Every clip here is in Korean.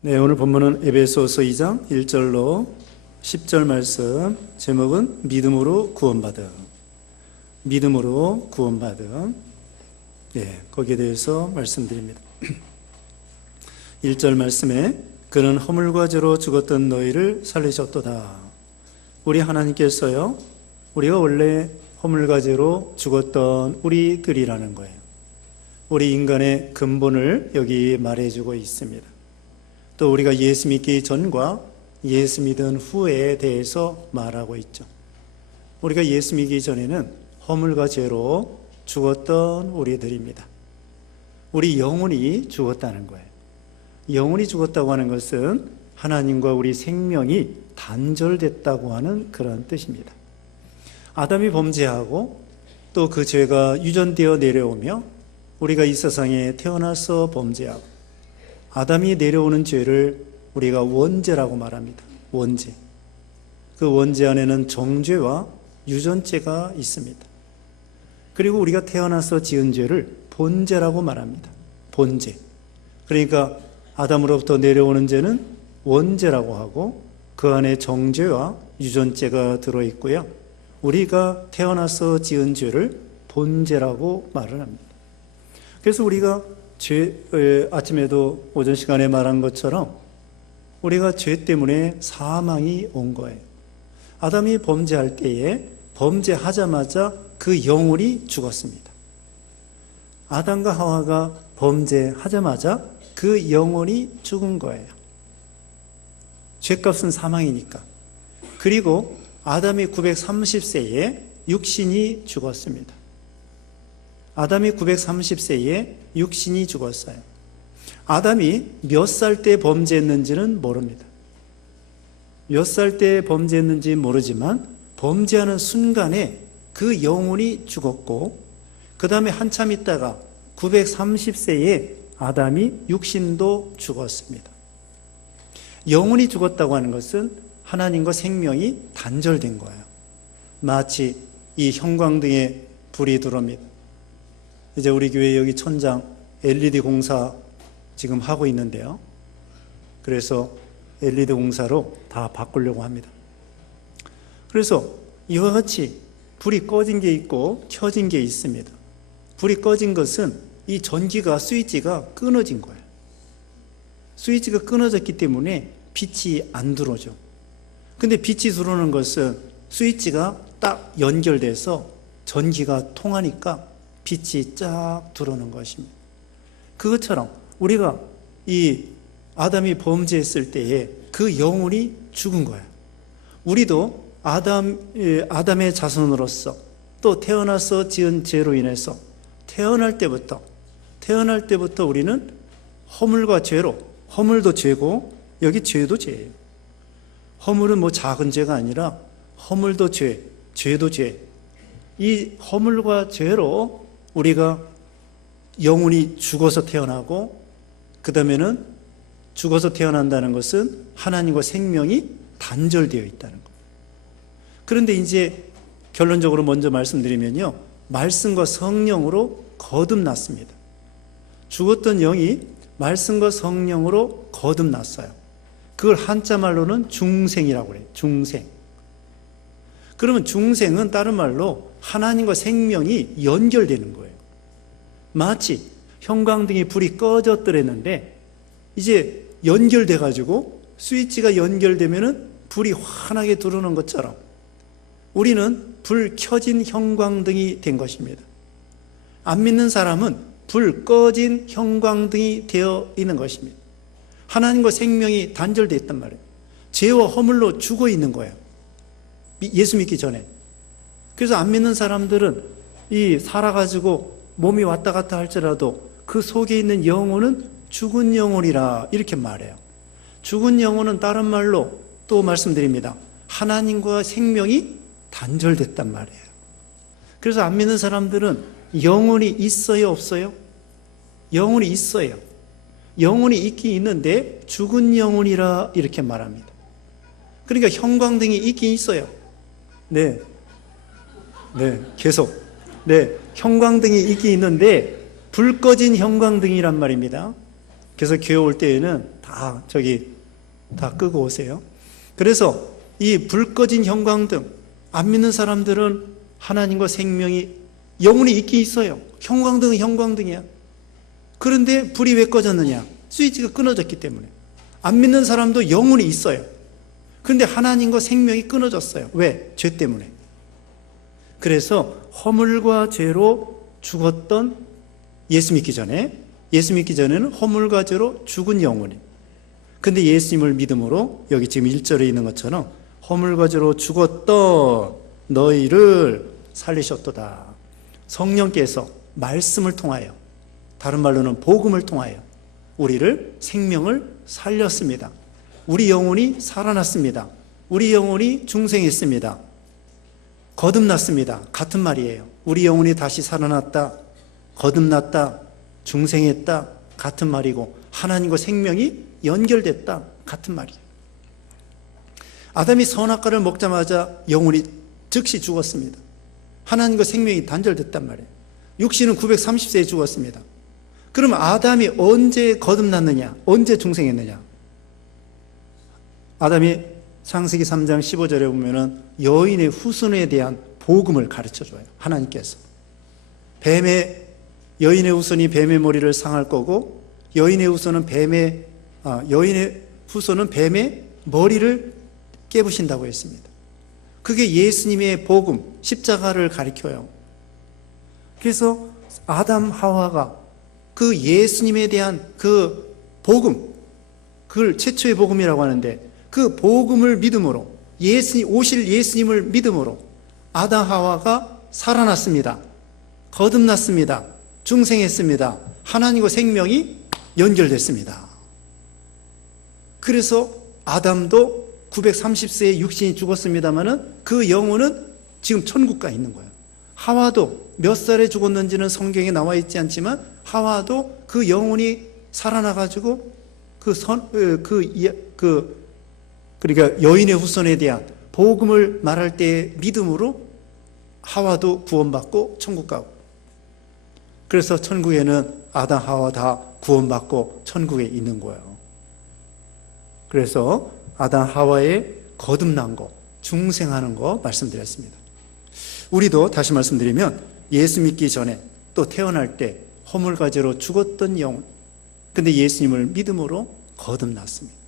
네, 오늘 본문은 에베소서 2장 1절로 10절 말씀, 제목은 믿음으로 구원받음. 믿음으로 구원받음. 네, 거기에 대해서 말씀드립니다. 1절 말씀에 그는 허물과 죄로 죽었던 너희를 살리셨도다. 우리 하나님께서요, 우리가 원래 허물과 죄로 죽었던 우리들이라는 거예요. 우리 인간의 근본을 여기 말해주고 있습니다. 또 우리가 예수 믿기 전과 예수 믿은 후에 대해서 말하고 있죠. 우리가 예수 믿기 전에는 허물과 죄로 죽었던 우리들입니다. 우리 영혼이 죽었다는 거예요. 영혼이 죽었다고 하는 것은 하나님과 우리 생명이 단절됐다고 하는 그런 뜻입니다. 아담이 범죄하고 또 그 죄가 유전되어 내려오며 우리가 이 세상에 태어나서 범죄하고 아담이 내려오는 죄를 우리가 원죄라고 말합니다. 원죄. 그 원죄 안에는 정죄와 유전죄가 있습니다. 그리고 우리가 태어나서 지은 죄를 본죄라고 말합니다. 본죄. 그러니까 아담으로부터 내려오는 죄는 원죄라고 하고 그 안에 정죄와 유전죄가 들어있고요. 우리가 태어나서 지은 죄를 본죄라고 말을 합니다. 그래서 우리가 아침에도 오전 시간에 말한 것처럼 우리가 죄 때문에 사망이 온 거예요. 아담이 범죄할 때에 범죄하자마자 그 영혼이 죽었습니다. 아담과 하와가 범죄하자마자 그 영혼이 죽은 거예요. 죄값은 사망이니까. 그리고 아담이 930세에 육신이 죽었습니다. 아담이 930세에 육신이 죽었어요. 아담이 몇 살 때 범죄했는지는 모릅니다. 몇 살 때 범죄했는지 모르지만 범죄하는 순간에 그 영혼이 죽었고 그 다음에 한참 있다가 930세에 아담이 육신도 죽었습니다. 영혼이 죽었다고 하는 것은 하나님과 생명이 단절된 거예요. 마치 이 형광등에 불이 들어옵니다. 이제 우리 교회 여기 천장 LED 공사 지금 하고 있는데요. 그래서 LED 공사로 다 바꾸려고 합니다. 그래서 이와 같이 불이 꺼진 게 있고 켜진 게 있습니다. 불이 꺼진 것은 이 전기가 스위치가 끊어진 거예요. 스위치가 끊어졌기 때문에 빛이 안 들어오죠. 근데 빛이 들어오는 것은 스위치가 딱 연결돼서 전기가 통하니까 빛이 쫙 들어오는 것입니다. 그것처럼 우리가 이 아담이 범죄했을 때에 그 영혼이 죽은 거예요. 우리도 아담의 자손으로서 또 태어나서 지은 죄로 인해서 태어날 때부터 우리는 허물과 죄로, 허물도 죄고 여기 죄도 죄예요. 허물은 뭐 작은 죄가 아니라 허물도 죄, 죄도 죄. 이 허물과 죄로 우리가 영혼이 죽어서 태어나고 그 다음에는 죽어서 태어난다는 것은 하나님과 생명이 단절되어 있다는 것. 그런데 이제 결론적으로 먼저 말씀드리면요, 말씀과 성령으로 거듭났습니다. 죽었던 영이 말씀과 성령으로 거듭났어요. 그걸 한자말로는 중생이라고 그래요. 중생. 그러면 중생은 다른 말로 하나님과 생명이 연결되는 거예요. 마치 형광등이 불이 꺼졌더랬는데 이제 연결돼가지고 스위치가 연결되면은 불이 환하게 들어오는 것처럼 우리는 불 켜진 형광등이 된 것입니다. 안 믿는 사람은 불 꺼진 형광등이 되어 있는 것입니다. 하나님과 생명이 단절되어 있단 말이에요. 죄와 허물로 죽어 있는 거예요. 예수 믿기 전에. 그래서 안 믿는 사람들은 이 살아가지고 몸이 왔다 갔다 할지라도 그 속에 있는 영혼은 죽은 영혼이라 이렇게 말해요. 죽은 영혼은 다른 말로 또 말씀드립니다. 하나님과 생명이 단절됐단 말이에요. 그래서 안 믿는 사람들은 영혼이 있어요, 없어요? 영혼이 있어요. 영혼이 있긴 있는데 죽은 영혼이라 이렇게 말합니다. 그러니까 형광등이 있긴 있어요. 네, 계속. 네, 형광등이 있긴 있는데 불 꺼진 형광등이란 말입니다. 그래서 교회 올 때에는 다 다 끄고 오세요. 그래서 이 불 꺼진 형광등, 안 믿는 사람들은 하나님과 생명이 영원히 있긴 있어요. 형광등은 형광등이야. 그런데 불이 왜 꺼졌느냐? 스위치가 끊어졌기 때문에. 안 믿는 사람도 영원히 있어요. 그런데 하나님과 생명이 끊어졌어요. 왜? 죄 때문에. 그래서 허물과 죄로 죽었던 예수 믿기 전에는 허물과 죄로 죽은 영혼이. 근데 예수님을 믿음으로 여기 지금 1절에 있는 것처럼 허물과 죄로 죽었던 너희를 살리셨도다. 성령께서 말씀을 통하여, 다른 말로는 복음을 통하여 우리를 생명을 살렸습니다. 우리 영혼이 살아났습니다. 우리 영혼이 중생했습니다. 거듭났습니다. 같은 말이에요. 우리 영혼이 다시 살아났다, 거듭났다, 중생했다, 같은 말이고, 하나님과 생명이 연결됐다, 같은 말이에요. 아담이 선악과를 먹자마자 영혼이 즉시 죽었습니다. 하나님과 생명이 단절됐단 말이에요. 육신은 930세에 죽었습니다. 그럼 아담이 언제 거듭났느냐? 언제 중생했느냐? 아담이 창세기 3장 15절에 보면은 여인의 후손에 대한 복음을 가르쳐줘요. 하나님께서. 여인의 후손이 뱀의 머리를 상할 거고, 여인의 후손은 뱀의 머리를 깨부신다고 했습니다. 그게 예수님의 복음, 십자가를 가리켜요. 그래서 아담, 하와가 그 예수님에 대한 그 복음, 그걸 최초의 복음이라고 하는데, 그 복음을 믿음으로, 오실 예수님을 믿음으로 아담, 하와가 살아났습니다. 거듭났습니다. 중생했습니다. 하나님과 생명이 연결됐습니다. 그래서 아담도 930세에 육신이 죽었습니다마는 그 영혼은 지금 천국 가 있는 거예요. 하와도 몇 살에 죽었는지는 성경에 나와 있지 않지만 하와도 그 영혼이 살아나가지고 그러니까 여인의 후손에 대한 복음을 말할 때의 믿음으로 하와도 구원받고 천국 가고, 그래서 천국에는 아담, 하와 다 구원받고 천국에 있는 거예요. 그래서 아담, 하와의 거듭난 거, 중생하는 거 말씀드렸습니다. 우리도 다시 말씀드리면 예수 믿기 전에 또 태어날 때 허물과 죄로 죽었던 영혼, 근데 예수님을 믿음으로 거듭났습니다.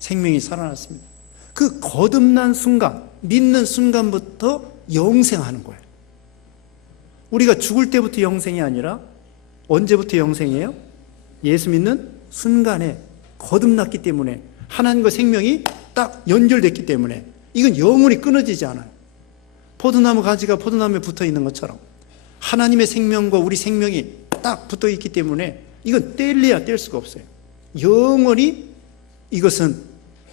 생명이 살아났습니다. 그 거듭난 순간, 믿는 순간부터 영생하는 거예요. 우리가 죽을 때부터 영생이 아니라 언제부터 영생이에요? 예수 믿는 순간에 거듭났기 때문에, 하나님과 생명이 딱 연결됐기 때문에 이건 영원히 끊어지지 않아요. 포도나무 가지가 포도나무에 붙어 있는 것처럼 하나님의 생명과 우리 생명이 딱 붙어 있기 때문에 이건 뗄래야 뗄 수가 없어요. 영원히 이것은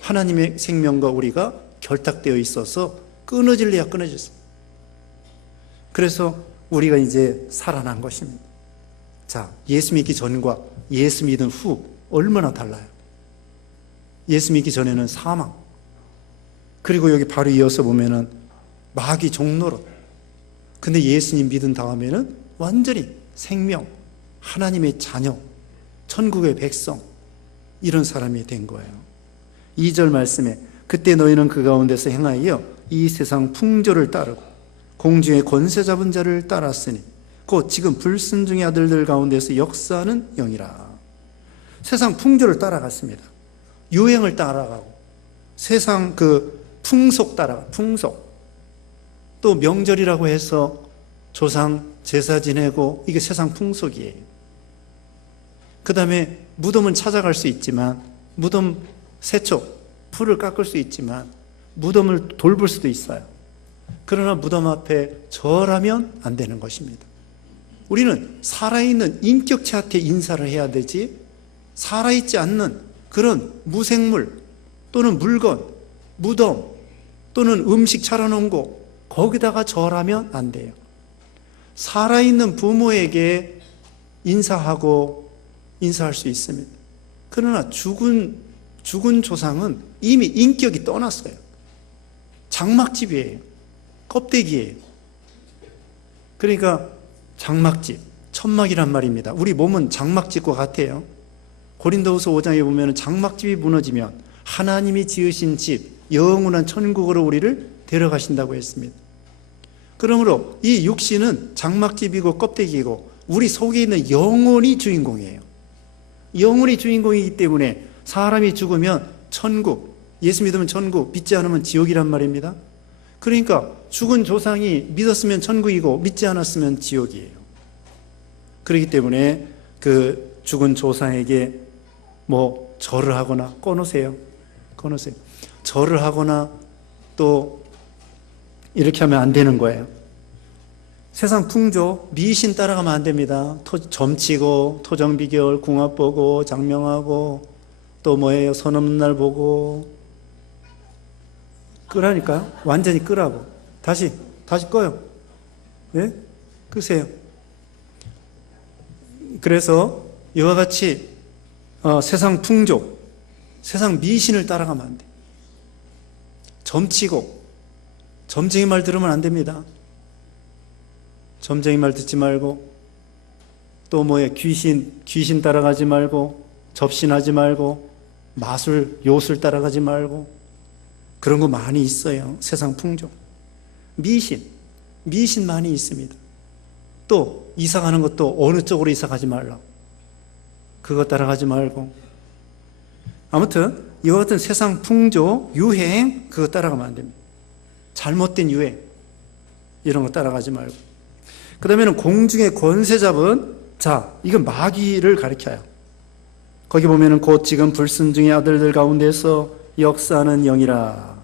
하나님의 생명과 우리가 결탁되어 있어서 끊어질래야 끊어졌어요. 그래서 우리가 이제 살아난 것입니다. 자, 예수 믿기 전과 예수 믿은 후 얼마나 달라요? 예수 믿기 전에는 사망, 그리고 여기 바로 이어서 보면은 마귀 종노릇. 근데 예수님 믿은 다음에는 완전히 생명, 하나님의 자녀, 천국의 백성, 이런 사람이 된 거예요. 2절 말씀에 그때 너희는 그 가운데서 행하여 이 세상 풍조를 따르고 공중의 권세 잡은 자를 따랐으니 곧 지금 불순종의 아들들 가운데서 역사하는 영이라. 세상 풍조를 따라갔습니다. 유행을 따라가고 세상 그 풍속 따라가, 풍속. 또 명절이라고 해서 조상 제사 지내고, 이게 세상 풍속이에요. 그 다음에 무덤은 찾아갈 수 있지만, 무덤 세척, 풀을 깎을 수 있지만 무덤을 돌볼 수도 있어요. 그러나 무덤 앞에 절하면 안 되는 것입니다. 우리는 살아있는 인격체한테 인사를 해야 되지, 살아있지 않는 그런 무생물 또는 물건, 무덤 또는 음식 차려놓은 곳, 거기다가 절하면 안 돼요. 살아있는 부모에게 인사할 수 있습니다. 그러나 죽은 조상은 이미 인격이 떠났어요. 장막집이에요. 껍데기예요. 그러니까 장막집, 천막이란 말입니다. 우리 몸은 장막집과 같아요. 고린도후서 5장에 보면 장막집이 무너지면 하나님이 지으신 집, 영원한 천국으로 우리를 데려가신다고 했습니다. 그러므로 이 육신은 장막집이고 껍데기이고 우리 속에 있는 영혼이 주인공이에요. 영혼이 주인공이기 때문에 사람이 죽으면 천국, 예수 믿으면 천국, 믿지 않으면 지옥이란 말입니다. 그러니까 죽은 조상이 믿었으면 천국이고 믿지 않았으면 지옥이에요. 그렇기 때문에 그 죽은 조상에게 뭐 절을 하거나 꺼놓으세요. 절을 하거나 또 이렇게 하면 안 되는 거예요. 세상 풍조, 미신 따라가면 안 됩니다. 점치고, 토정비결, 궁합 보고, 장명하고, 또 뭐예요? 선 없는 날 보고. 끄라니까요. 완전히 끄라고. 다시 꺼요. 네? 끄세요. 그래서 이와 같이 세상 풍조, 세상 미신을 따라가면 안 돼. 점치고, 점쟁이 말 들으면 안 됩니다. 점쟁이 말 듣지 말고, 또 뭐예요? 귀신 따라가지 말고, 접신하지 말고, 마술, 요술 따라가지 말고, 그런 거 많이 있어요. 세상 풍조. 미신 많이 있습니다. 또 이사 가는 것도 어느 쪽으로 이사 가지 말라. 그거 따라가지 말고. 아무튼 이와 같은 세상 풍조, 유행, 그거 따라가면 안 됩니다. 잘못된 유행, 이런 거 따라가지 말고. 그 다음에는 공중의 권세 잡은 자, 이건 마귀를 가리켜요. 거기 보면은 곧 지금 불순종의 아들들 가운데서 역사하는 영이라.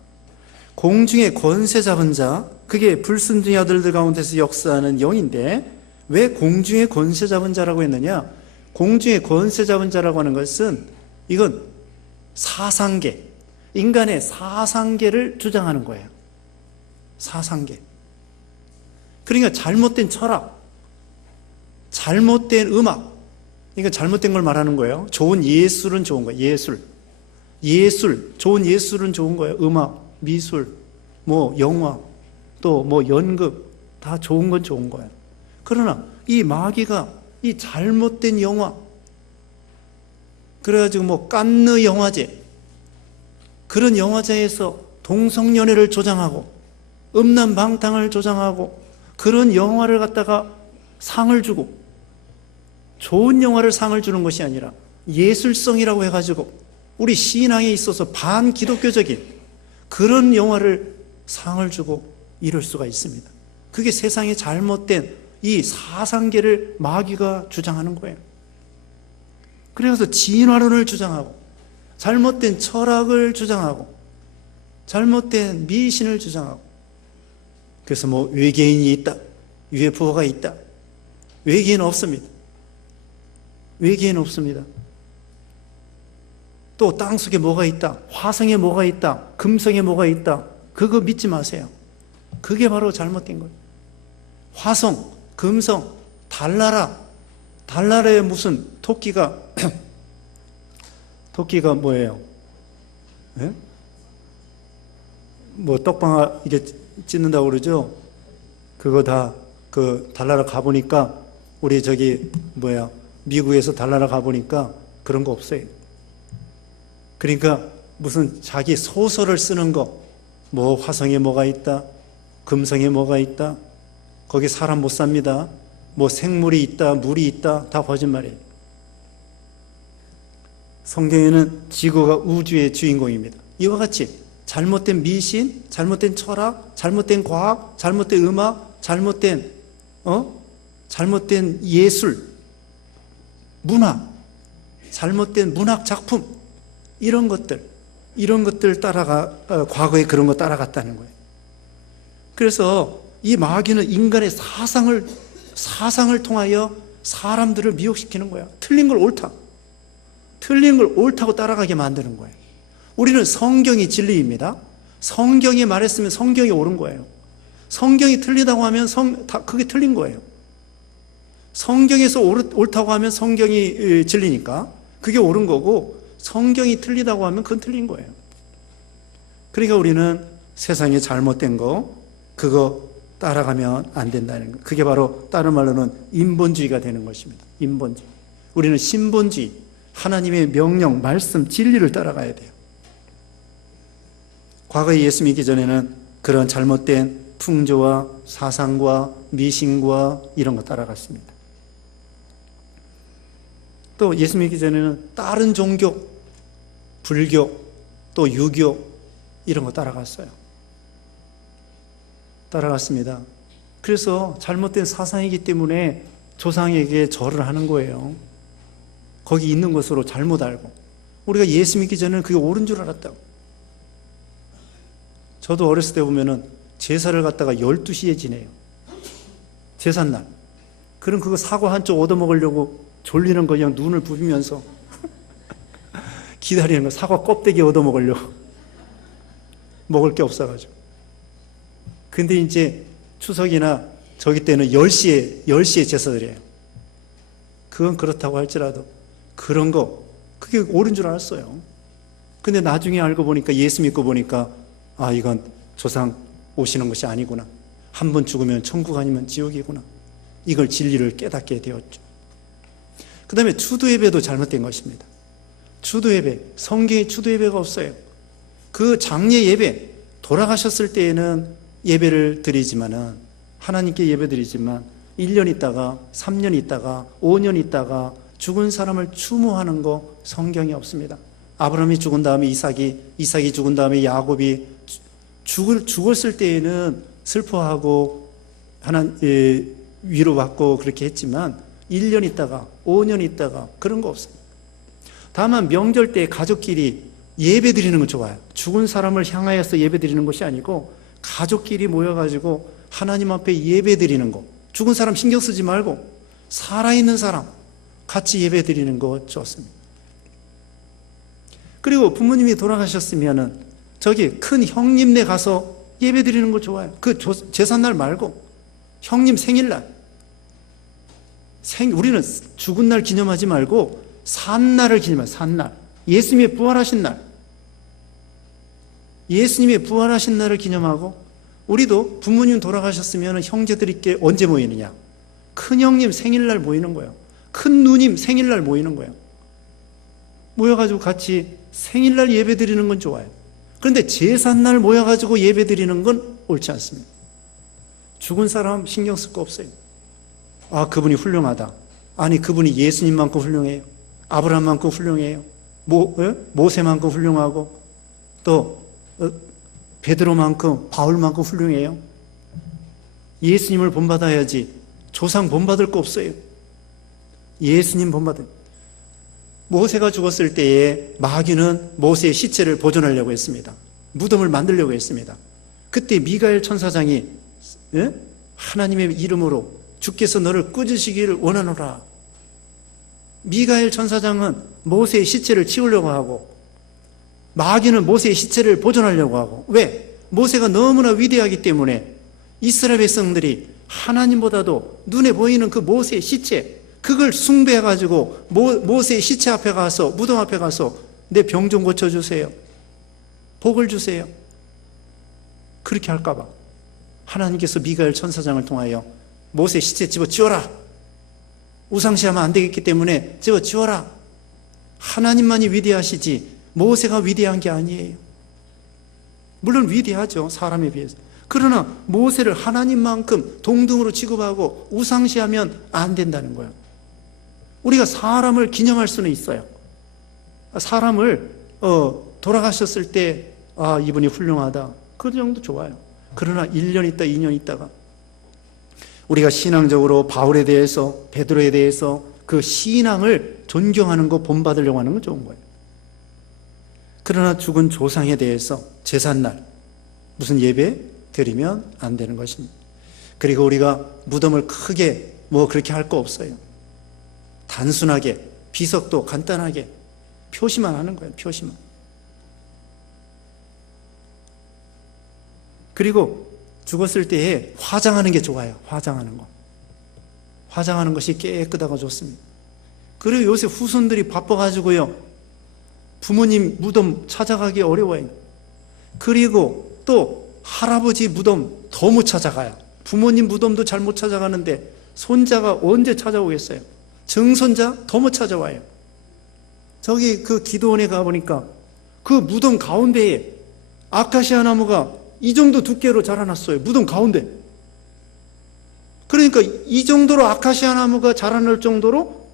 공중의 권세 잡은 자, 그게 불순종의 아들들 가운데서 역사하는 영인데, 왜 공중의 권세 잡은 자라고 했느냐? 공중의 권세 잡은 자라고 하는 것은 이건 사상계, 인간의 사상계를 주장하는 거예요. 사상계. 그러니까 잘못된 철학, 잘못된 음악, 그러니까 잘못된 걸 말하는 거예요. 좋은 예술은 좋은 거예요. 예술, 좋은 예술은 좋은 거예요. 음악, 미술, 뭐 영화, 또 뭐 연극, 다 좋은 건 좋은 거예요. 그러나 이 마귀가 이 잘못된 영화, 그래가지고 뭐 깐느 영화제, 그런 영화제에서 동성연애를 조장하고 음란방탕을 조장하고 그런 영화를 갖다가 상을 주고, 좋은 영화를 상을 주는 것이 아니라 예술성이라고 해가지고 우리 신앙에 있어서 반기독교적인 그런 영화를 상을 주고 이럴 수가 있습니다. 그게 세상의 잘못된 이 사상계를 마귀가 주장하는 거예요. 그래서 진화론을 주장하고 잘못된 철학을 주장하고 잘못된 미신을 주장하고, 그래서 뭐 외계인이 있다, UFO가 있다. 외계인 없습니다. 외계인 없습니다. 또 땅속에 뭐가 있다, 화성에 뭐가 있다, 금성에 뭐가 있다, 그거 믿지 마세요. 그게 바로 잘못된 거예요. 화성, 금성, 달나라에 무슨 토끼가 뭐예요? 예? 뭐 떡방아 이게 찢는다고 그러죠? 그거 다 그 달나라 가보니까, 우리 저기 미국에서 달나라 가보니까 그런 거 없어요. 그러니까 무슨 자기 소설을 쓰는 거, 뭐 화성에 뭐가 있다, 금성에 뭐가 있다, 거기 사람 못 삽니다, 뭐 생물이 있다, 물이 있다, 다 거짓말이에요. 성경에는 지구가 우주의 주인공입니다. 이와 같이 잘못된 미신, 잘못된 철학, 잘못된 과학, 잘못된 음악, 잘못된 예술, 문학, 잘못된 문학 작품, 이런 것들 과거에 그런 거 따라갔다는 거예요. 그래서 이 마귀는 인간의 사상을 통하여 사람들을 미혹시키는 거야. 틀린 걸 옳다고 따라가게 만드는 거예요. 우리는 성경이 진리입니다. 성경이 말했으면 성경이 옳은 거예요. 성경이 틀리다고 하면 그게 틀린 거예요. 성경에서 옳다고 하면 성경이 진리니까 그게 옳은 거고, 성경이 틀리다고 하면 그건 틀린 거예요. 그러니까 우리는 세상에 잘못된 거, 그거 따라가면 안 된다는 거. 그게 바로 다른 말로는 인본주의가 되는 것입니다. 인본주의. 우리는 신본주의, 하나님의 명령, 말씀, 진리를 따라가야 돼요. 과거에 예수 믿기 전에는 그런 잘못된 풍조와 사상과 미신과 이런 거 따라갔습니다. 또 예수 믿기 전에는 다른 종교, 불교, 또 유교 이런 거 따라갔어요. 따라갔습니다. 그래서 잘못된 사상이기 때문에 조상에게 절을 하는 거예요. 거기 있는 것으로 잘못 알고. 우리가 예수 믿기 전에는 그게 옳은 줄 알았다고. 저도 어렸을 때 보면은 제사를 갖다가 12시에 지내요. 제삿날. 그럼 그거 사과 한쪽 얻어먹으려고 졸리는 거 그냥 눈을 부비면서 기다리는 거, 사과 껍데기 얻어먹으려고. 먹을 게 없어가지고. 근데 이제 추석이나 저기 때는 10시에 제사 드려요. 그건 그렇다고 할지라도 그런 거, 그게 옳은 줄 알았어요. 근데 나중에 알고 보니까, 예수 믿고 보니까, 아, 이건 조상 오시는 것이 아니구나. 한 번 죽으면 천국 아니면 지옥이구나. 이걸 진리를 깨닫게 되었죠. 그 다음에 추도예배도 잘못된 것입니다. 추도예배, 성경에 추도예배가 없어요. 그 장례 예배, 돌아가셨을 때에는 예배를 드리지만은, 하나님께 예배 드리지만 1년 있다가 3년 있다가 5년 있다가 죽은 사람을 추모하는 거 성경에 없습니다. 아브라함이 죽은 다음에 이삭이 죽은 다음에 야곱이 죽었을 때에는 슬퍼하고 위로받고 그렇게 했지만 1년 있다가 5년 있다가 그런 거 없어요. 다만 명절 때 가족끼리 예배 드리는 건 좋아요. 죽은 사람을 향하여서 예배 드리는 것이 아니고 가족끼리 모여가지고 하나님 앞에 예배 드리는 거, 죽은 사람 신경 쓰지 말고 살아있는 사람 같이 예배 드리는 거 좋습니다. 그리고 부모님이 돌아가셨으면은 저기 큰 형님네 가서 예배 드리는 거 좋아요. 그 제삿날 말고 형님 생일날, 우리는 죽은 날 기념하지 말고 산날을 기념해요. 산날, 예수님의 부활하신 날, 예수님의 부활하신 날을 기념하고, 우리도 부모님 돌아가셨으면 형제들끼리 언제 모이느냐? 큰형님 생일날 모이는 거예요. 큰 누님 생일날 모이는 거예요. 모여가지고 같이 생일날 예배 드리는 건 좋아요. 그런데 제삿날 모여가지고 예배 드리는 건 옳지 않습니다. 죽은 사람 신경 쓸 거 없어요. 아, 그분이 훌륭하다. 아니, 그분이 예수님만큼 훌륭해요. 아브라함만큼 훌륭해요. 모세만큼 훌륭하고, 또 베드로만큼, 바울만큼 훌륭해요. 예수님을 본받아야지 조상 본받을 거 없어요. 예수님 본받아요. 모세가 죽었을 때에 마귀는 모세의 시체를 보존하려고 했습니다. 무덤을 만들려고 했습니다. 그때 미가엘 천사장이 하나님의 이름으로 주께서 너를 꾸짖으시기를 원하노라. 미가엘 천사장은 모세의 시체를 치우려고 하고, 마귀는 모세의 시체를 보존하려고 하고. 왜? 모세가 너무나 위대하기 때문에 이스라엘 백성들이 하나님보다도 눈에 보이는 그 모세의 시체, 그걸 숭배해가지고 모세의 시체 앞에 가서, 무덤 앞에 가서 내 병 좀 고쳐주세요, 복을 주세요, 그렇게 할까봐 하나님께서 미가엘 천사장을 통하여 모세의 시체 집어치워라, 우상시하면 안 되겠기 때문에 집어치워라. 하나님만이 위대하시지 모세가 위대한 게 아니에요. 물론 위대하죠, 사람에 비해서. 그러나 모세를 하나님만큼 동등으로 취급하고 우상시하면 안 된다는 거예요. 우리가 사람을 기념할 수는 있어요. 사람을 돌아가셨을 때, 아, 이분이 훌륭하다, 그 정도 좋아요. 그러나 1년 있다 2년 있다가 우리가 신앙적으로 바울에 대해서, 베드로에 대해서 그 신앙을 존경하는 거, 본받으려고 하는 건 좋은 거예요. 그러나 죽은 조상에 대해서 제삿날 무슨 예배 드리면 안 되는 것입니다. 그리고 우리가 무덤을 크게 그렇게 할 거 없어요. 단순하게, 비석도 간단하게 표시만 하는 거예요. 표시만. 그리고 죽었을 때에 화장하는 게 좋아요. 화장하는 거. 화장하는 것이 깨끗하고 좋습니다. 그리고 요새 후손들이 바빠가지고요, 부모님 무덤 찾아가기 어려워요. 그리고 또 할아버지 무덤 더 못 찾아가요. 부모님 무덤도 잘 못 찾아가는데 손자가 언제 찾아오겠어요? 증손자 더 못 찾아와요. 저기 그 기도원에 가보니까 그 무덤 가운데에 아카시아 나무가 이 정도 두께로 자라났어요. 무덤 가운데. 그러니까 이 정도로 아카시아 나무가 자라날 정도로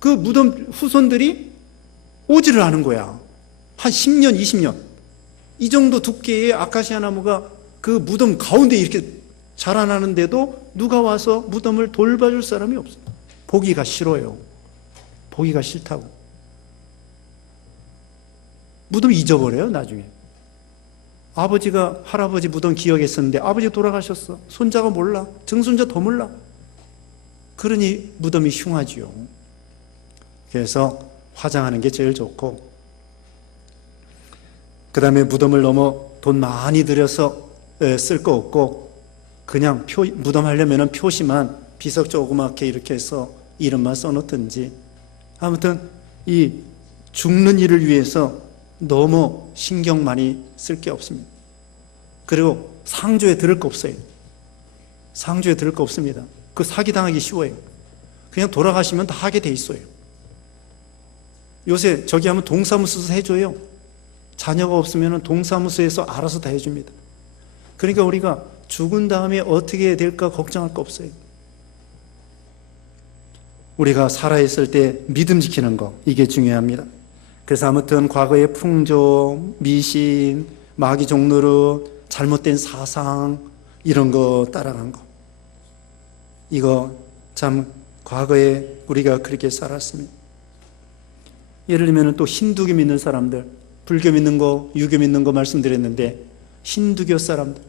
그 무덤 후손들이 오지를 않은 거야. 한 10년, 20년. 이 정도 두께의 아카시아 나무가 그 무덤 가운데 이렇게 자라나는데도 누가 와서 무덤을 돌봐줄 사람이 없어요. 보기가 싫어요. 보기가 싫다고. 무덤 잊어버려요, 나중에. 아버지가 할아버지 무덤 기억했었는데 아버지 돌아가셨어. 손자가 몰라. 증손자 더 몰라. 그러니 무덤이 흉하지요. 그래서 화장하는 게 제일 좋고, 그 다음에 무덤을 너무 돈 많이 들여서 쓸 거 없고 그냥 무덤 하려면 표시만 비석 조그맣게 이렇게 해서 이름만 써놓든지, 아무튼 이 죽는 일을 위해서 너무 신경 많이 쓸 게 없습니다. 그리고 상조에 들을 거 없어요. 상조에 들을 거 없습니다. 그 사기당하기 쉬워요. 그냥 돌아가시면 다 하게 돼 있어요. 요새 저기 하면 동사무소에서 해줘요. 자녀가 없으면 동사무소에서 알아서 다 해줍니다. 그러니까 우리가 죽은 다음에 어떻게 될까 걱정할 거 없어요. 우리가 살아있을 때 믿음 지키는 거, 이게 중요합니다. 그래서 아무튼 과거의 풍조, 미신, 마귀 종노릇, 잘못된 사상, 이런 거 따라간 거, 이거 참 과거에 우리가 그렇게 살았습니다. 예를 들면 또 힌두교 믿는 사람들, 불교 믿는 거, 유교 믿는 거 말씀드렸는데, 힌두교 사람들,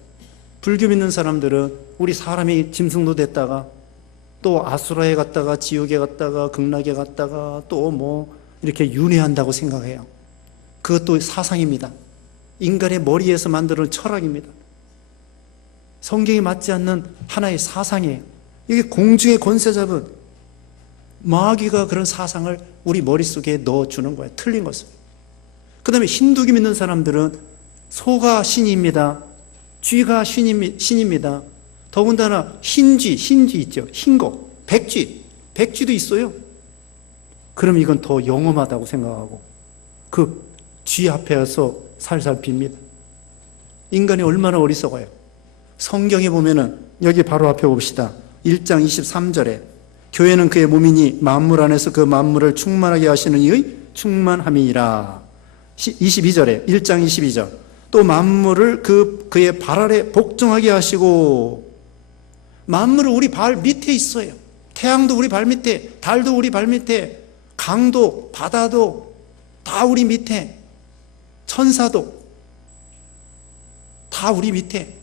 불교 믿는 사람들은 우리 사람이 짐승도 됐다가 또 아수라에 갔다가 지옥에 갔다가 극락에 갔다가 또 뭐 이렇게 윤회한다고 생각해요. 그것도 사상입니다. 인간의 머리에서 만드는 철학입니다. 성경에 맞지 않는 하나의 사상이에요. 이게 공중의 권세 잡은 마귀가 그런 사상을 우리 머릿속에 넣어주는 거예요. 틀린 것을. 그 다음에 힌두교 믿는 사람들은 소가 신입니다. 쥐가 신입니다. 더군다나 흰쥐 있죠. 흰거, 백쥐도 있어요. 그럼 이건 더 영험하다고 생각하고 그 쥐 앞에 와서 살살 빕니다. 인간이 얼마나 어리석어요. 성경에 보면은 여기 바로 앞에 봅시다. 1장 23절에 교회는 그의 몸이니 만물 안에서 그 만물을 충만하게 하시는 이의 충만함이니라. 22절에 1장 22절 또 만물을 그의 발 아래 복종하게 하시고, 만물은 우리 발 밑에 있어요. 태양도 우리 발 밑에, 달도 우리 발 밑에, 강도, 바다도 다 우리 밑에, 천사도 다 우리 밑에.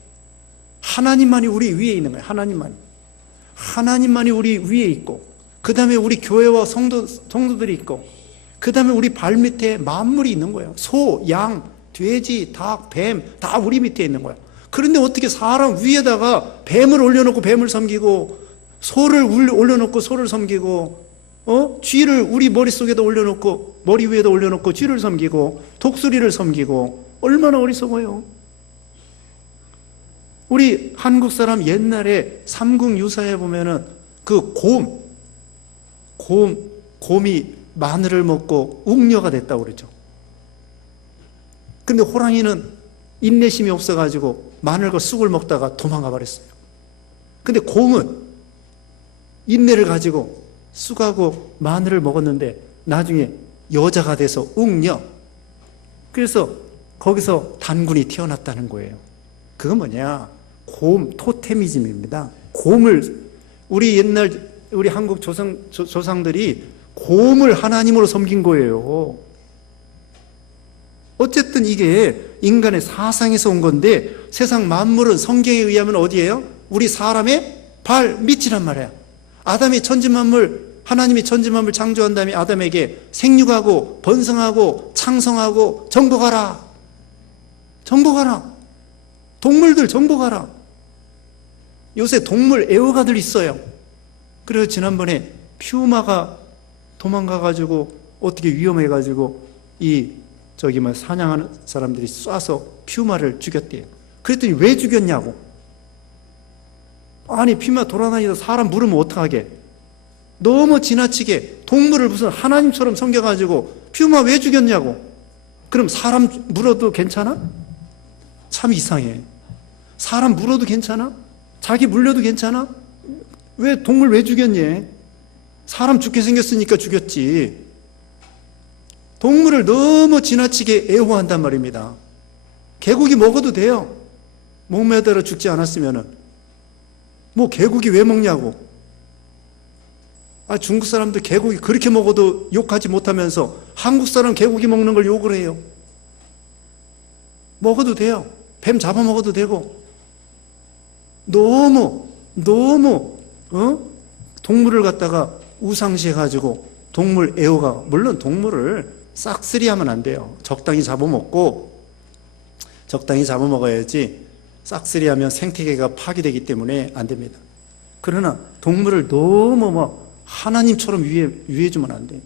하나님만이 우리 위에 있는 거예요. 하나님만이 우리 위에 있고, 그 다음에 우리 교회와 성도들이 있고, 그 다음에 우리 발 밑에 만물이 있는 거예요. 소, 양, 돼지, 닭, 뱀 다 우리 밑에 있는 거야. 그런데 어떻게 사람 위에다가 뱀을 올려놓고 뱀을 섬기고, 소를 올려놓고 소를 섬기고, 쥐를 우리 머릿속에다 올려놓고, 머리 위에다 올려놓고 쥐를 섬기고, 독수리를 섬기고, 얼마나 어리석어요. 우리 한국 사람 옛날에 삼국유사에 보면은 그 곰이 마늘을 먹고 웅녀가 됐다고 그러죠. 근데 호랑이는 인내심이 없어가지고 마늘과 쑥을 먹다가 도망가 버렸어요. 근데 곰은 인내를 가지고 쑥하고 마늘을 먹었는데 나중에 여자가 돼서 웅녀. 그래서 거기서 단군이 태어났다는 거예요. 그건 뭐냐? 곰 토테미즘입니다. 곰을 우리 한국 조상들이 곰을 하나님으로 섬긴 거예요. 어쨌든 이게 인간의 사상에서 온 건데, 세상 만물은 성경에 의하면 어디예요? 우리 사람의 발 밑이란 말이야. 하나님이 천지만물 창조한 다음에 아담에게 생육하고 번성하고 창성하고 정복하라. 동물들 정복하라. 요새 동물 애호가들 있어요. 그래서 지난번에 퓨마가 도망가가지고 어떻게 위험해가지고 사냥하는 사람들이 쏴서 퓨마를 죽였대요. 그랬더니 왜 죽였냐고. 아니 퓨마 돌아다니다 사람 물으면 어떡하게. 너무 지나치게 동물을 무슨 하나님처럼 섬겨가지고 퓨마 왜 죽였냐고. 그럼 사람 물어도 괜찮아? 참 이상해. 사람 물어도 괜찮아? 자기 물려도 괜찮아? 왜 동물 왜 죽였니? 사람 죽게 생겼으니까 죽였지. 동물을 너무 지나치게 애호한단 말입니다. 개고기 먹어도 돼요. 목매달아 죽지 않았으면은. 뭐 개고기 왜 먹냐고. 중국 사람들 개고기 그렇게 먹어도 욕하지 못하면서 한국 사람 개고기 먹는 걸 욕을 해요. 먹어도 돼요. 뱀 잡아먹어도 되고. 너무 동물을 갖다가 우상시해가지고 동물 애호가, 물론 동물을 싹쓸이하면 안 돼요. 적당히 잡아먹고 적당히 잡아먹어야지. 싹쓸이하면 생태계가 파괴되기 때문에 안 됩니다. 그러나 동물을 너무 하나님처럼 위해주면 안 돼요.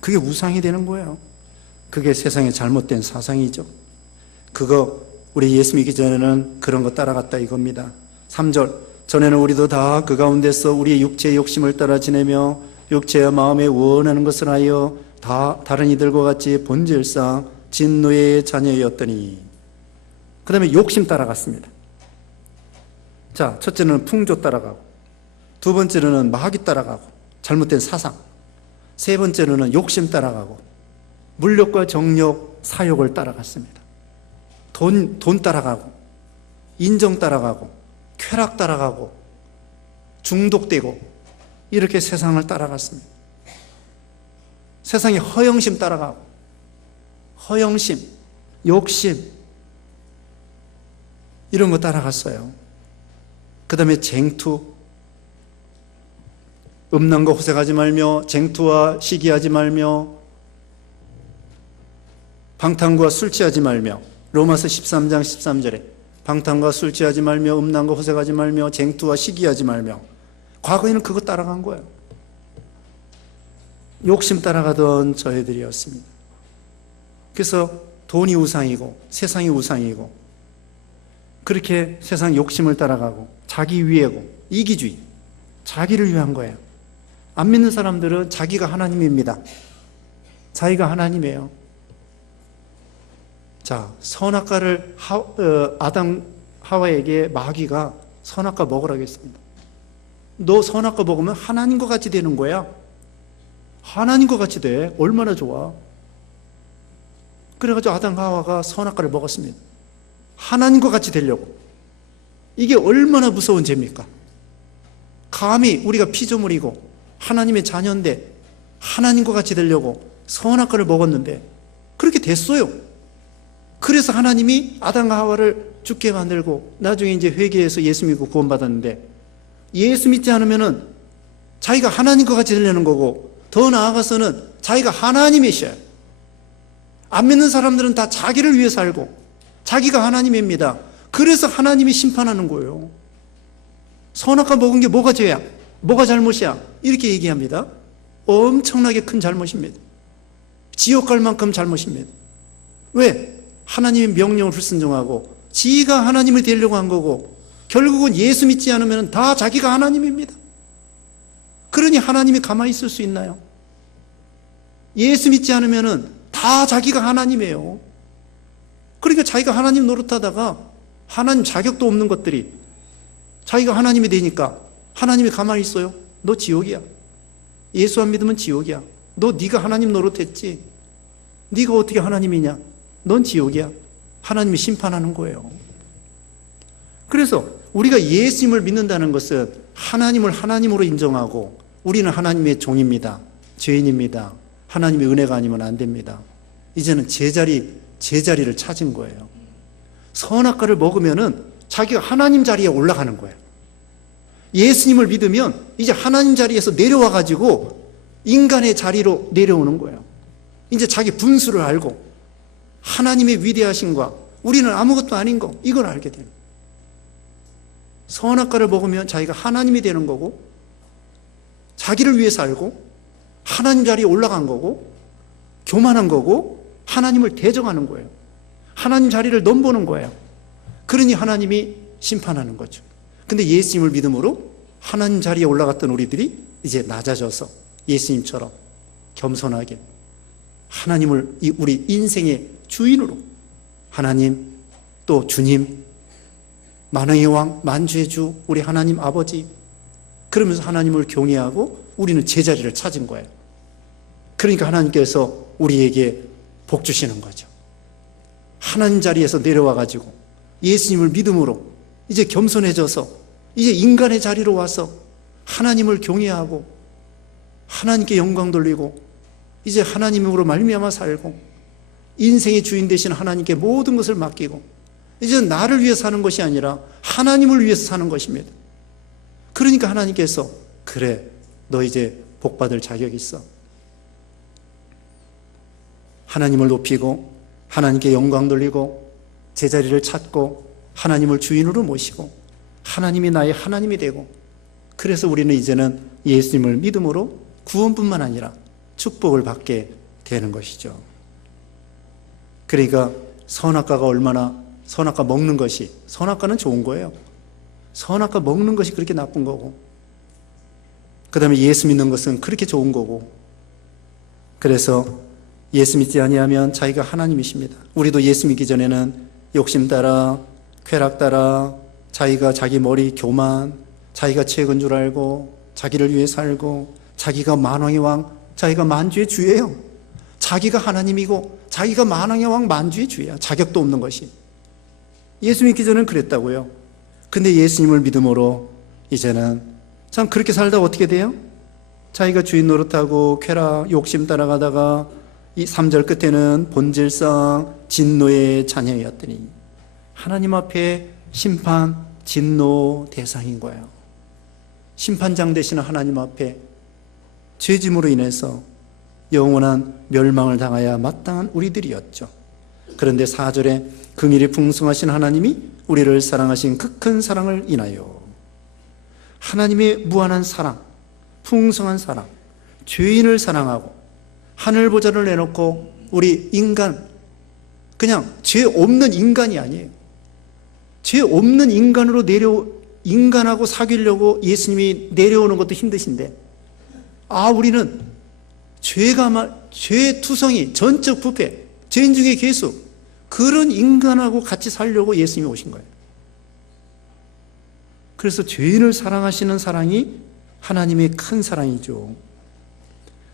그게 우상이 되는 거예요. 그게 세상의 잘못된 사상이죠. 그거 우리 예수 믿기 전에는 그런 거 따라갔다 이겁니다. 3절, 전에는 우리도 다 그 가운데서 우리의 육체의 욕심을 따라 지내며 육체와 마음에 원하는 것을 하여 다 다른 이들과 같이 본질상 진노의 자녀였더니. 그 다음에 욕심 따라갔습니다. 자, 첫째는 풍조 따라가고, 두 번째로는 마귀 따라가고, 잘못된 사상, 세 번째로는 욕심 따라가고, 물욕과 정욕, 사욕을 따라갔습니다. 돈 따라가고, 인정 따라가고, 쾌락 따라가고, 중독되고, 이렇게 세상을 따라갔습니다. 세상의 허영심 따라가고, 허영심, 욕심, 이런 거 따라갔어요. 그 다음에 쟁투, 음란과 호색하지 말며, 쟁투와 시기하지 말며, 방탕과 술 취하지 말며, 로마서 13장 13절에 방탕과 술 취하지 말며, 음란과 호색하지 말며, 쟁투와 시기하지 말며. 과거에는 그거 따라간 거예요. 욕심 따라가던 저희들이었습니다. 그래서 돈이 우상이고 세상이 우상이고, 그렇게 세상 욕심을 따라가고 자기 위해고, 이기주의, 자기를 위한 거예요. 안 믿는 사람들은 자기가 하나님입니다. 자기가 하나님이에요. 자, 선악과를 아담 하와에게 마귀가 선악과 먹으라고 했습니다. 너 선악과 먹으면 하나님과 같이 되는 거야. 하나님과 같이 돼. 얼마나 좋아. 그래가지고 아담 하와가 선악과를 먹었습니다. 하나님과 같이 되려고. 이게 얼마나 무서운 죄입니까? 감히 우리가 피조물이고 하나님의 자녀인데 하나님과 같이 되려고 선악과를 먹었는데 그렇게 됐어요. 그래서 하나님이 아담과 하와를 죽게 만들고 나중에 이제 회개해서 예수 믿고 구원받았는데, 예수 믿지 않으면은 자기가 하나님과 같이 되려는 거고, 더 나아가서는 자기가 하나님이셔요. 안 믿는 사람들은 다 자기를 위해 살고 자기가 하나님입니다. 그래서 하나님이 심판하는 거예요. 선악과 먹은 게 뭐가 죄야? 뭐가 잘못이야? 이렇게 얘기합니다. 엄청나게 큰 잘못입니다. 지옥 갈 만큼 잘못입니다. 왜? 하나님의 명령을 불순종하고 지가 하나님을 되려고 한 거고, 결국은 예수 믿지 않으면 다 자기가 하나님입니다. 그러니 하나님이 가만히 있을 수 있나요? 예수 믿지 않으면 다 자기가 하나님이에요. 그러니까 자기가 하나님 노릇하다가 하나님 자격도 없는 것들이 자기가 하나님이 되니까 하나님이 가만히 있어요? 너 지옥이야. 예수 안 믿으면 지옥이야. 네가 하나님 노릇했지. 네가 어떻게 하나님이냐? 넌 지옥이야. 하나님이 심판하는 거예요. 그래서 우리가 예수님을 믿는다는 것은 하나님을 하나님으로 인정하고, 우리는 하나님의 종입니다. 죄인입니다. 하나님의 은혜가 아니면 안 됩니다. 이제는 제자리를 찾은 거예요. 선악과를 먹으면은 자기가 하나님 자리에 올라가는 거예요. 예수님을 믿으면 이제 하나님 자리에서 내려와가지고 인간의 자리로 내려오는 거예요. 이제 자기 분수를 알고 하나님의 위대하심과 우리는 아무것도 아닌 거, 이걸 알게 돼요. 선악과를 먹으면 자기가 하나님이 되는 거고, 자기를 위해 살고, 하나님 자리에 올라간 거고, 교만한 거고, 하나님을 대적하는 거예요. 하나님 자리를 넘보는 거예요. 그러니 하나님이 심판하는 거죠. 근데 예수님을 믿음으로 하나님 자리에 올라갔던 우리들이 이제 낮아져서 예수님처럼 겸손하게 하나님을 우리 인생의 주인으로, 하나님 또 주님, 만왕의 왕, 만주의 주, 우리 하나님 아버지, 그러면서 하나님을 경외하고 우리는 제자리를 찾은 거예요. 그러니까 하나님께서 우리에게 복 주시는 거죠. 하나님 자리에서 내려와 가지고 예수님을 믿음으로 이제 겸손해져서 이제 인간의 자리로 와서 하나님을 경외하고 하나님께 영광 돌리고 이제 하나님으로 말미암아 살고 인생의 주인 되신 하나님께 모든 것을 맡기고 이제 나를 위해서 사는 것이 아니라 하나님을 위해서 사는 것입니다. 그러니까 하나님께서 그래, 너 이제 복 받을 자격이 있어. 하나님을 높이고 하나님께 영광 돌리고 제자리를 찾고 하나님을 주인으로 모시고 하나님이 나의 하나님이 되고, 그래서 우리는 이제는 예수님을 믿음으로 구원뿐만 아니라 축복을 받게 되는 것이죠. 그러니까 선악과가 얼마나, 선악과 먹는 것이, 선악과는 좋은 거예요. 선악과 먹는 것이 그렇게 나쁜 거고, 그 다음에 예수 믿는 것은 그렇게 좋은 거고, 그래서 예수 믿지 아니하면 자기가 하나님이십니다. 우리도 예수 믿기 전에는 욕심 따라, 쾌락 따라, 자기가 자기 머리 교만, 자기가 최고인 줄 알고 자기를 위해 살고, 자기가 만왕의 왕, 자기가 만주의 주예요. 자기가 하나님이고 자기가 만왕의 왕, 만주의 주야. 자격도 없는 것이. 예수 믿기 전에는 그랬다고요. 근데 예수님을 믿음으로 이제는 참 그렇게 살다가 어떻게 돼요? 자기가 주인 노릇하고 쾌락, 욕심 따라가다가 이 3절 끝에는 본질상 진노의 자녀였더니 하나님 앞에 심판, 진노 대상인 거예요. 심판장 되시는 하나님 앞에 죄짐으로 인해서 영원한 멸망을 당하여 마땅한 우리들이었죠. 그런데 4절에 긍휼이 풍성하신 하나님이 우리를 사랑하신 그 큰 사랑을 인하여, 하나님의 무한한 사랑, 풍성한 사랑, 죄인을 사랑하고 하늘 보좌를 내놓고 우리 인간, 그냥 죄 없는 인간이 아니에요. 죄 없는 인간으로 인간하고 사귀려고 예수님이 내려오는 것도 힘드신데, 우리는 죄투성이, 전적 부패, 죄인 중에 괴수, 그런 인간하고 같이 살려고 예수님이 오신 거예요. 그래서 죄인을 사랑하시는 사랑이 하나님의 큰 사랑이죠.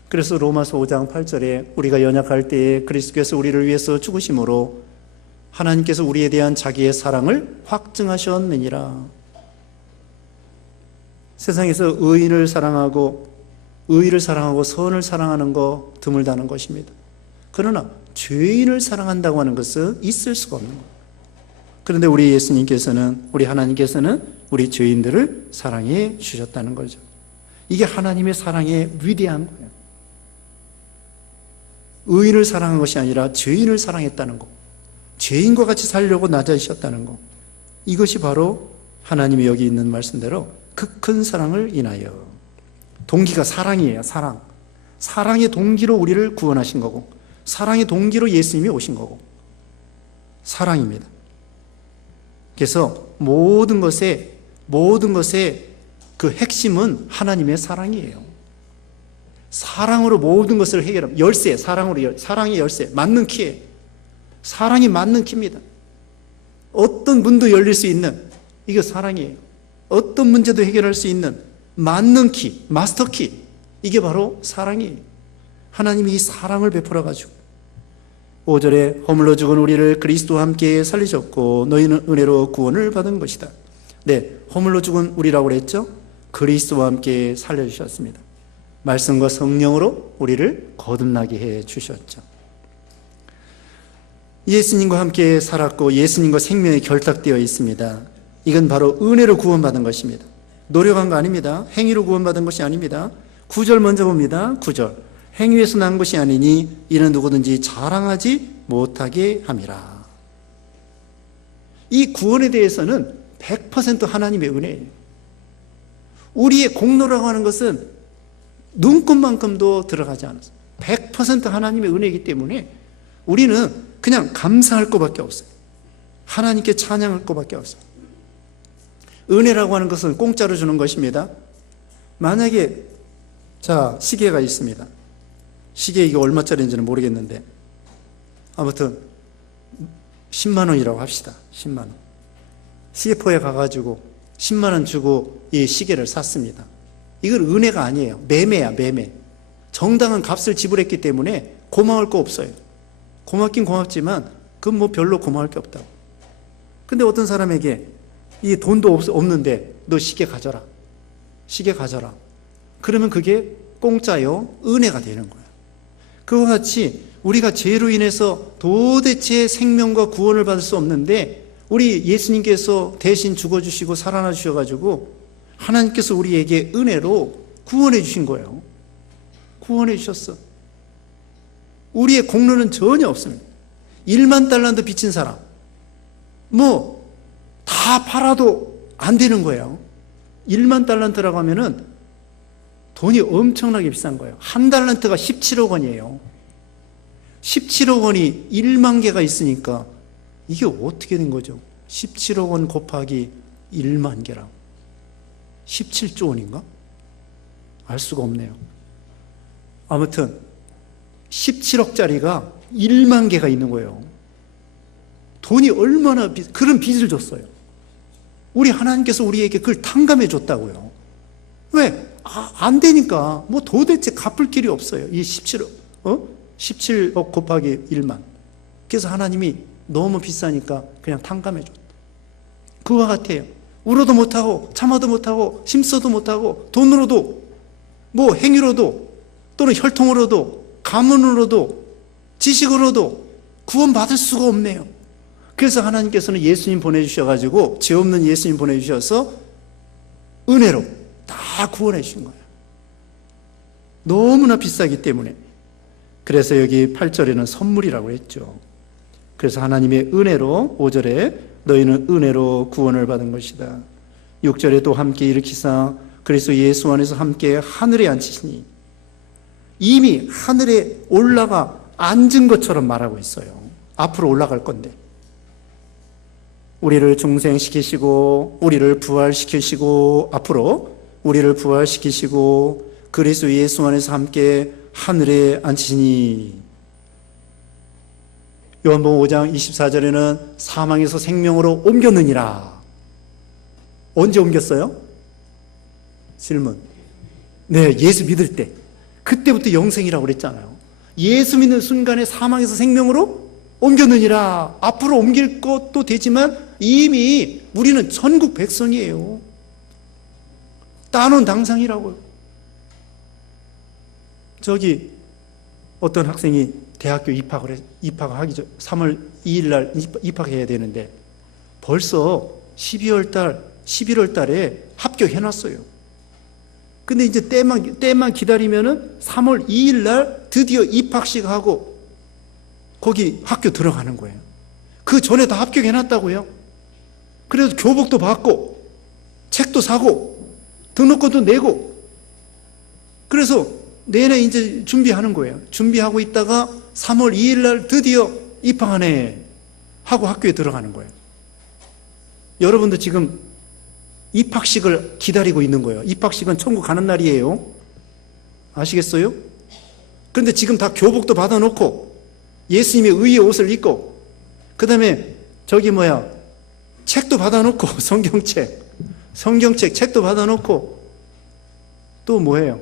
그래서 로마서 5장 8절에 우리가 연약할 때에 그리스도께서 우리를 위해서 죽으심으로 하나님께서 우리에 대한 자기의 사랑을 확증하셨느니라. 세상에서 의인을 사랑하고 의를 사랑하고 선을 사랑하는 거 드물다는 것입니다. 그러나 죄인을 사랑한다고 하는 것은 있을 수가 없는 거예요. 그런데 우리 예수님께서는, 우리 하나님께서는 우리 죄인들을 사랑해 주셨다는 거죠. 이게 하나님의 사랑의 위대한 거예요. 의인을 사랑한 것이 아니라 죄인을 사랑했다는 거, 죄인과 같이 살려고 낮아지셨다는 거, 이것이 바로 하나님이 여기 있는 말씀대로 그 큰 사랑을 인하여, 동기가 사랑이에요. 사랑. 사랑의 동기로 우리를 구원하신 거고, 사랑의 동기로 예수님이 오신 거고, 사랑입니다. 그래서 모든 것의 그 핵심은 하나님의 사랑이에요. 사랑으로 모든 것을 해결합니다. 열쇠, 사랑의 열쇠, 맞는 키예요. 사랑이 맞는 키입니다. 어떤 문도 열릴 수 있는, 이게 사랑이에요. 어떤 문제도 해결할 수 있는 맞는 키, 마스터 키, 이게 바로 사랑이에요. 하나님이 이 사랑을 베풀어 가지고 5절에 허물로 죽은 우리를 그리스도와 함께 살리셨고 너희는 은혜로 구원을 받은 것이다. 네, 허물로 죽은 우리라고 그랬죠? 그리스도와 함께 살려주셨습니다. 말씀과 성령으로 우리를 거듭나게 해 주셨죠. 예수님과 함께 살았고 예수님과 생명이 결탁되어 있습니다. 이건 바로 은혜로 구원받은 것입니다. 노력한 거 아닙니다. 행위로 구원받은 것이 아닙니다. 9절 먼저 봅니다. 9절. 행위에서 난 것이 아니니 이는 누구든지 자랑하지 못하게 함이라. 이 구원에 대해서는 100% 하나님의 은혜예요. 우리의 공로라고 하는 것은 눈곱만큼도 들어가지 않았어요. 100% 하나님의 은혜이기 때문에 우리는 그냥 감사할 것밖에 없어요. 하나님께 찬양할 것밖에 없어요. 은혜라고 하는 것은 공짜로 주는 것입니다. 만약에 자, 시계가 있습니다. 시계 이게 얼마짜리인지는 모르겠는데 아무튼 10만 원이라고 합시다. 10만 원. 시계포에 가가지고 10만 원 주고 이 시계를 샀습니다. 이건 은혜가 아니에요. 매매야, 매매. 정당한 값을 지불했기 때문에 고마울 거 없어요. 고맙긴 고맙지만 그건 뭐 별로 고마울 게 없다고. 근데 어떤 사람에게 이 돈도 없는데 너 시계 가져라. 시계 가져라. 그러면 그게 공짜요, 은혜가 되는 거예요. 그와 같이 우리가 죄로 인해서 도대체 생명과 구원을 받을 수 없는데 우리 예수님께서 대신 죽어주시고 살아나 주셔가지고 하나님께서 우리에게 은혜로 구원해 주신 거예요. 구원해 주셨어. 우리의 공로는 전혀 없습니다. 1만 달란트 빚진 사람 뭐 다 팔아도 안 되는 거예요. 1만 달란트라고 하면은 돈이 엄청나게 비싼 거예요. 한 달란트가 17억 원이에요. 17억 원이 1만 개가 있으니까 이게 어떻게 된 거죠? 17억 원 곱하기 1만 개라고. 17조 원인가? 알 수가 없네요. 아무튼 17억짜리가 1만 개가 있는 거예요. 돈이 얼마나 그런 빚을 줬어요. 우리 하나님께서 우리에게 그걸 탕감해 줬다고요. 왜? 안 되니까 뭐 도대체 갚을 길이 없어요. 이 17억 곱하기 1만. 그래서 하나님이 너무 비싸니까 그냥 탕감해 줬다. 그와 같아요. 울어도 못하고 참아도 못하고 힘써도 못하고 돈으로도 뭐 행위로도 또는 혈통으로도 가문으로도 지식으로도 구원받을 수가 없네요. 그래서 하나님께서는 예수님 보내주셔가지고 죄 없는 예수님 보내주셔서 은혜로 다 구원해 주신 거예요. 너무나 비싸기 때문에. 그래서 여기 8절에는 선물이라고 했죠. 그래서 하나님의 은혜로 5절에 너희는 은혜로 구원을 받은 것이다. 6절에 또 함께 일으키사 그리스도 예수 안에서 함께 하늘에 앉히시니 이미 하늘에 올라가 앉은 것처럼 말하고 있어요. 앞으로 올라갈 건데 우리를 중생시키시고 우리를 부활시키시고 앞으로 우리를 부활시키시고 그리스도 예수 안에서 함께 하늘에 앉히시니. 요한복음 5장 24절에는 사망에서 생명으로 옮겼느니라. 언제 옮겼어요? 질문. 네, 예수 믿을 때. 그때부터 영생이라고 그랬잖아요. 예수 믿는 순간에 사망에서 생명으로 옮겼느니라. 앞으로 옮길 것도 되지만 이미 우리는 천국 백성이에요. 따놓은 당상이라고요. 저기 어떤 학생이 대학교 입학하기 전 3월 2일 날 입학해야 되는데 벌써 11월 달에 합격해놨어요. 근데 이제 때만 기다리면은 3월 2일 날 드디어 입학식 하고 거기 학교 들어가는 거예요. 그 전에 다 합격해놨다고요. 그래서 교복도 받고 책도 사고 등록금도 내고 그래서 내내 이제 준비하는 거예요. 준비하고 있다가 3월 2일 날 드디어 입학하네 하고 학교에 들어가는 거예요. 여러분도 지금 입학식을 기다리고 있는 거예요. 입학식은 천국 가는 날이에요. 아시겠어요? 그런데 지금 다 교복도 받아놓고 예수님의 의의 옷을 입고 그 다음에 책도 받아놓고 성경책 책도 받아놓고 또 뭐예요?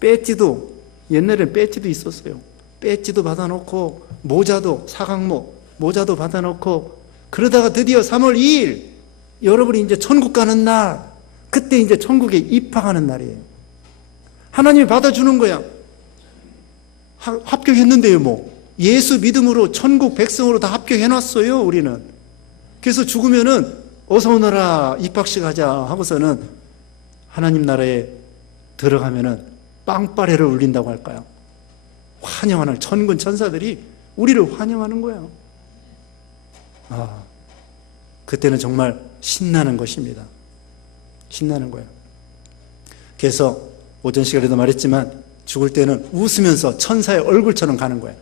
배지도 옛날에는 배지도 있었어요. 배지도 받아놓고 모자도 사각모 모자도 받아놓고 그러다가 드디어 3월 2일 여러분이 이제 천국 가는 날 그때 이제 천국에 입학하는 날이에요. 하나님이 받아주는 거야. 합격했는데요 뭐 예수 믿음으로 천국 백성으로 다 합격해놨어요. 우리는. 그래서 죽으면은 어서 오너라 입학식 하자 하고서는 하나님 나라에 들어가면은 빵빠레를 울린다고 할까요? 환영하는 천군 천사들이 우리를 환영하는 거예요. 그때는 정말 신나는 것입니다. 신나는 거예요. 그래서 오전 시간에도 말했지만 죽을 때는 웃으면서 천사의 얼굴처럼 가는 거예요.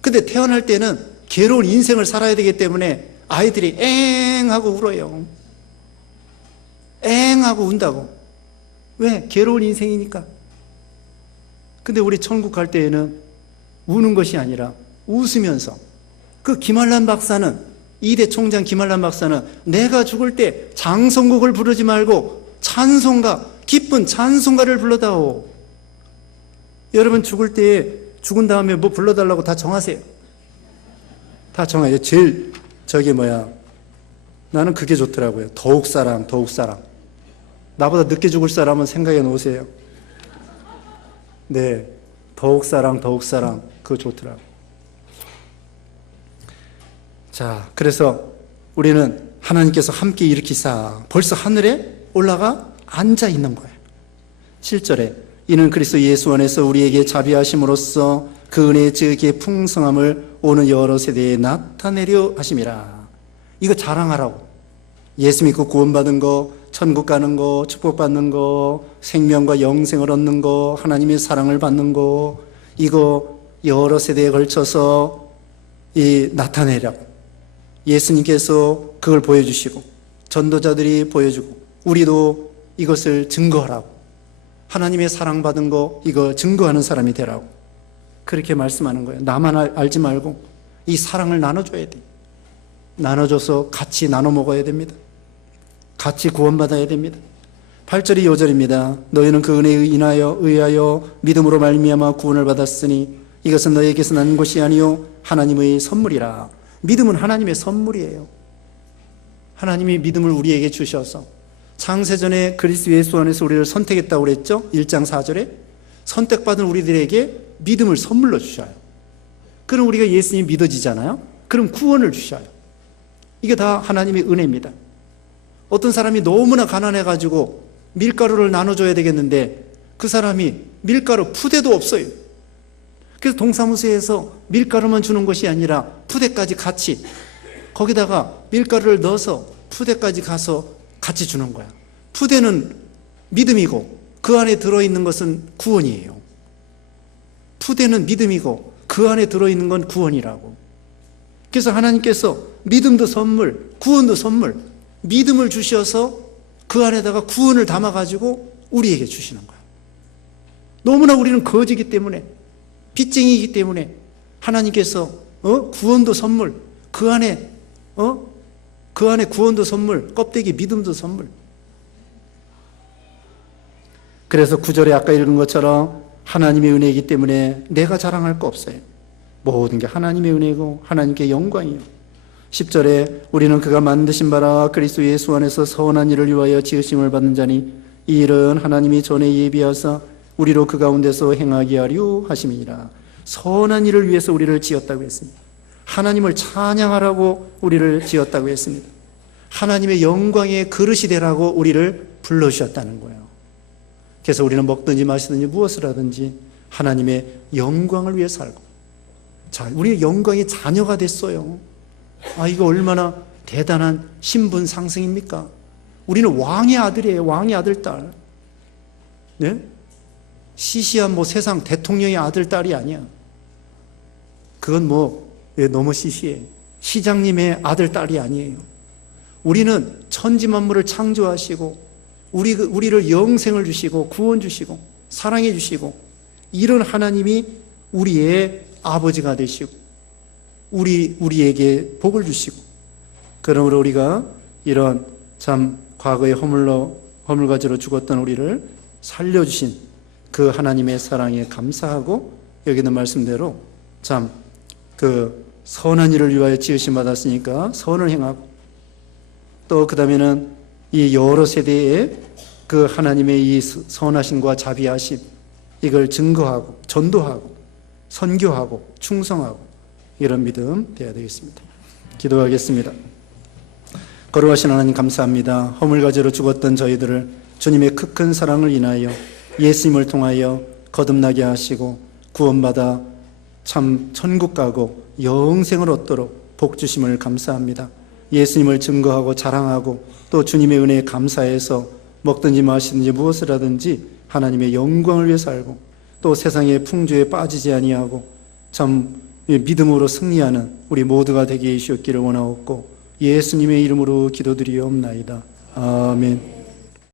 근데 태어날 때는 괴로운 인생을 살아야 되기 때문에 아이들이 엥 하고 울어요. 엥 하고 운다고. 왜? 괴로운 인생이니까. 근데 우리 천국 갈 때에는 우는 것이 아니라 웃으면서, 그 김한란 박사는, 이대 총장 김한란 박사는 내가 죽을 때 장성곡을 부르지 말고 찬송가, 기쁜 찬송가를 불러다오. 여러분 죽을 때, 죽은 다음에 뭐 불러달라고 다 정하세요. 다 정해요. 제일 나는 그게 좋더라고요. 더욱 사랑, 더욱 사랑. 나보다 늦게 죽을 사람은 생각해 놓으세요. 네, 더욱 사랑, 더욱 사랑. 그거 좋더라고요. 자, 그래서 우리는 하나님께서 함께 일으키사 벌써 하늘에 올라가 앉아 있는 거예요. 7절에 이는 그리스도 예수 안에서 우리에게 자비하심으로써 그 은혜의 지극히 풍성함을 오는 여러 세대에 나타내려 하심이라. 이거 자랑하라고. 예수 믿고 구원받은 거, 천국 가는 거, 축복받는 거, 생명과 영생을 얻는 거, 하나님의 사랑을 받는 거, 이거 여러 세대에 걸쳐서 나타내라고. 예수님께서 그걸 보여주시고, 전도자들이 보여주고, 우리도 이것을 증거하라고. 하나님의 사랑받은 거, 이거 증거하는 사람이 되라고. 그렇게 말씀하는 거예요. 나만 알지 말고 이 사랑을 나눠줘야 돼. 나눠줘서 같이 나눠 먹어야 됩니다. 같이 구원받아야 됩니다. 8절이 요절입니다. 너희는 그 은혜에 의하여 믿음으로 말미암아 구원을 받았으니 이것은 너희에게서 난 것이 아니요 하나님의 선물이라. 믿음은 하나님의 선물이에요. 하나님이 믿음을 우리에게 주셔서 창세전에 그리스도 예수 안에서 우리를 선택했다고 그랬죠? 1장 4절에 선택받은 우리들에게 믿음을 선물로 주셔요. 그럼 우리가 예수님이 믿어지잖아요? 그럼 구원을 주셔요. 이게 다 하나님의 은혜입니다. 어떤 사람이 너무나 가난해가지고 밀가루를 나눠줘야 되겠는데 그 사람이 밀가루 푸대도 없어요. 그래서 동사무소에서 밀가루만 주는 것이 아니라 푸대까지 같이, 거기다가 밀가루를 넣어서 푸대까지 가서 같이 주는 거야. 푸대는 믿음이고 그 안에 들어있는 것은 구원이에요. 푸대는 믿음이고 그 안에 들어있는 건 구원이라고. 그래서 하나님께서 믿음도 선물, 구원도 선물, 믿음을 주셔서 그 안에다가 구원을 담아가지고 우리에게 주시는 거야. 너무나 우리는 거지기 때문에, 빚쟁이이기 때문에 하나님께서 구원도 선물, 그 안에 구원도 선물, 껍데기 믿음도 선물. 그래서 9절에 아까 읽은 것처럼 하나님의 은혜이기 때문에 내가 자랑할 거 없어요. 모든 게 하나님의 은혜고 하나님께 영광이요. 10절에 우리는 그가 만드신 바라 그리스도 예수 안에서 선한 일을 위하여 지으심을 받는 자니 이 일은 하나님이 전에 예비하사 우리로 그 가운데서 행하게 하려 하심이니라. 선한 일을 위해서 우리를 지었다고 했습니다. 하나님을 찬양하라고 우리를 지었다고 했습니다. 하나님의 영광의 그릇이 되라고 우리를 불러주셨다는 거예요. 그래서 우리는 먹든지 마시든지 무엇을 하든지 하나님의 영광을 위해 살고, 자, 우리의 영광의 자녀가 됐어요. 이거 얼마나 대단한 신분 상승입니까? 우리는 왕의 아들이에요. 왕의 아들, 딸. 네? 시시한 세상 대통령의 아들, 딸이 아니야. 그건 너무 시시해. 시장님의 아들, 딸이 아니에요. 우리는 천지 만물을 창조하시고 우리를 영생을 주시고 구원 주시고 사랑해 주시고 이런 하나님이 우리의 아버지가 되시고 우리에게 복을 주시고, 그러므로 우리가 이런 참 과거에 허물가지로 죽었던 우리를 살려주신 그 하나님의 사랑에 감사하고, 여기 있는 말씀대로 참 그 선한 일을 위하여 지으심 받았으니까 선을 행하고, 또 그 다음에는 이 여러 세대에 그 하나님의 이 선하심과 자비하심, 이걸 증거하고 전도하고 선교하고 충성하고 이런 믿음 되어야 되겠습니다. 기도하겠습니다. 거룩하신 하나님 감사합니다. 허물가지로 죽었던 저희들을 주님의 크큰 사랑을 인하여 예수님을 통하여 거듭나게 하시고 구원받아 참 천국 가고 영생을 얻도록 복 주심을 감사합니다. 예수님을 증거하고 자랑하고 또 주님의 은혜에 감사해서 먹든지 마시든지 무엇을 하든지 하나님의 영광을 위해 살고 또 세상의 풍조에 빠지지 아니하고 참 믿음으로 승리하는 우리 모두가 되게 해주셨기를 원하옵고 예수님의 이름으로 기도드리옵나이다. 아멘.